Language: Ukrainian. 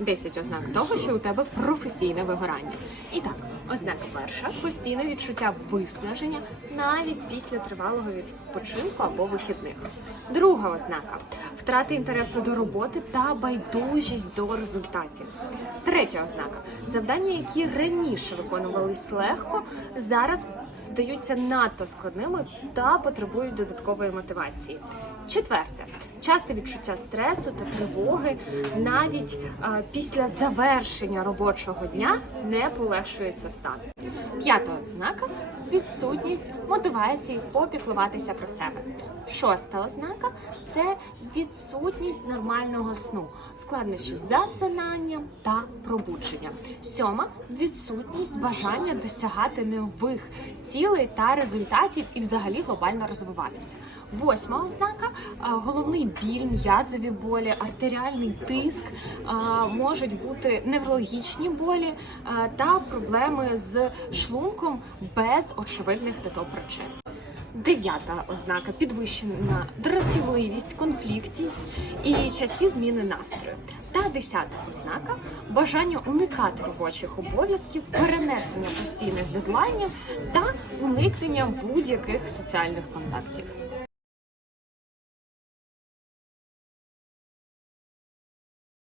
10 ознак того, що у тебе професійне вигорання. І так, ознака перша постійне відчуття виснаження навіть після тривалого відпочинку або вихідних. Друга ознака втрата інтересу до роботи та байдужість до результатів. Третя ознака завдання, які раніше виконувались легко, зараз здаються надто складними та потребують додаткової мотивації. Четверте часте відчуття стресу та тривоги навіть е, після завершення робочого дня не полегшується стан. П'ята ознака відсутність мотивації попіклуватися про себе. Шоста ознака це відсутність нормального сну, складнощі з засинанням та пробудженням. Сьома відсутність бажання досягати нових цілей та результатів і взагалі глобально розвиватися. Восьма ознака головний біль, м'язові болі, артеріальний тиск, можуть бути неврологічні болі та проблеми з шлунком без очевидних на то причин. Дев'ята ознака підвищена дратівливість, конфліктність і часті зміни настрою. Та десята ознака бажання уникати робочих обов'язків, перенесення постійних дедлайнів та уникнення будь-яких соціальних контактів.